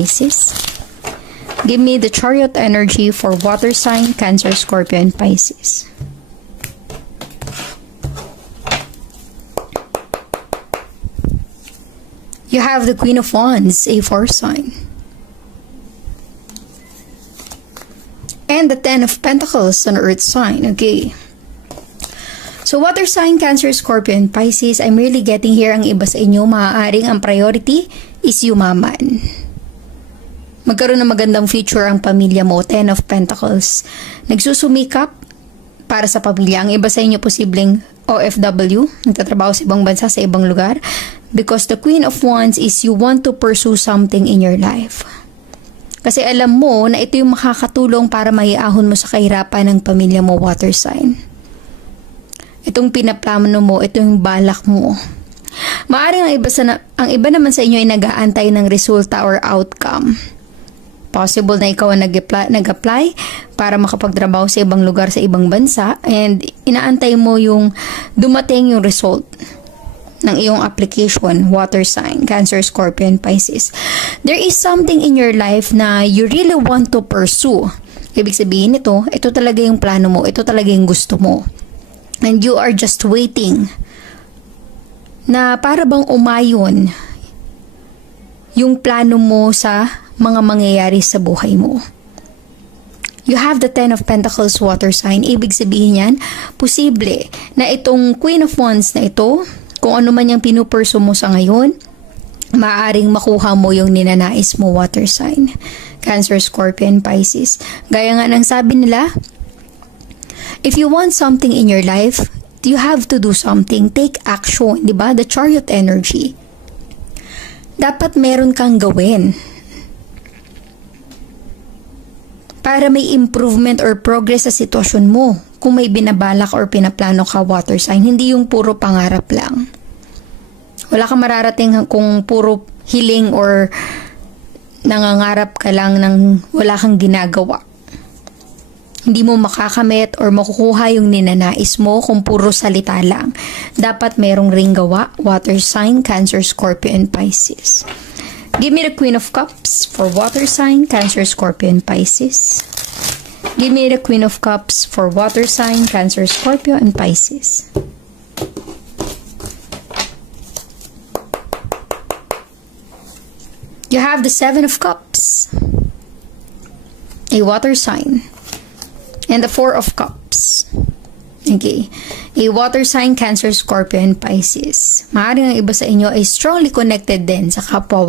Pisces. Give me the Chariot energy for water sign, Cancer, Scorpio, and Pisces. You have the Queen of Wands, a fire sign. And the Ten of Pentacles, an earth sign. Okay. So, water sign, Cancer, Scorpio, and Pisces, I'm really getting here ang iba sa inyo, maaaring ang priority is yumaman. Magkaroon ng magandang future ang pamilya mo, Ten of Pentacles. Nagsusumikap para sa pamilya. Ang iba sa inyo posibleng OFW, nagtatrabaho sa ibang bansa, sa ibang lugar. Because the Queen of Wands is you want to pursue something in your life. Kasi alam mo na ito yung makakatulong para maiahon mo sa kahirapan ng pamilya mo, water sign. Itong pinaplano mo, ito yung balak mo. Maaring ang iba naman sa inyo ay nag-aantay ng resulta or outcome. Possible na ikaw ang nag-apply para makapagtrabaho sa ibang lugar, sa ibang bansa, and inaantay mo yung dumating yung result ng iyong application, water sign, Cancer, Scorpio, and Pisces. There is something in your life na you really want to pursue. Ibig sabihin ito talaga yung plano mo, ito talaga yung gusto mo. And you are just waiting na para bang umayon yung plano mo sa mga mangyayari sa buhay mo. You have the Ten of Pentacles, water sign. Ibig sabihin yan, posible na itong Queen of Wands na ito, kung ano man yung pinupurso mo sa ngayon, maaaring makuha mo yung ninanais mo, water sign, Cancer, Scorpio, and Pisces. Gaya nga ng sabi nila, if you want something in your life, you have to do something. Take action, di ba? The Chariot energy. Dapat meron kang gawin para may improvement or progress sa sitwasyon mo. Kung may binabalak or pinaplano ka, water sign, hindi yung puro pangarap lang. Wala kang mararating kung puro hiling or nangangarap ka lang ng wala kang ginagawa. Hindi mo makakamit or makukuha yung ninanais mo kung puro salita lang. Dapat merong ring gawa, water sign, Cancer, Scorpio, and Pisces. Give me the Queen of Cups for water sign, Cancer, Scorpio, and Pisces. Give me the Queen of Cups for water sign, Cancer, Scorpio, and Pisces. You have the Seven of Cups, a water sign, and the Four of Cups. Okay. A water sign, Cancer, Scorpio, and Pisces. Maaaring ang iba sa inyo ay strongly connected din sa kapwa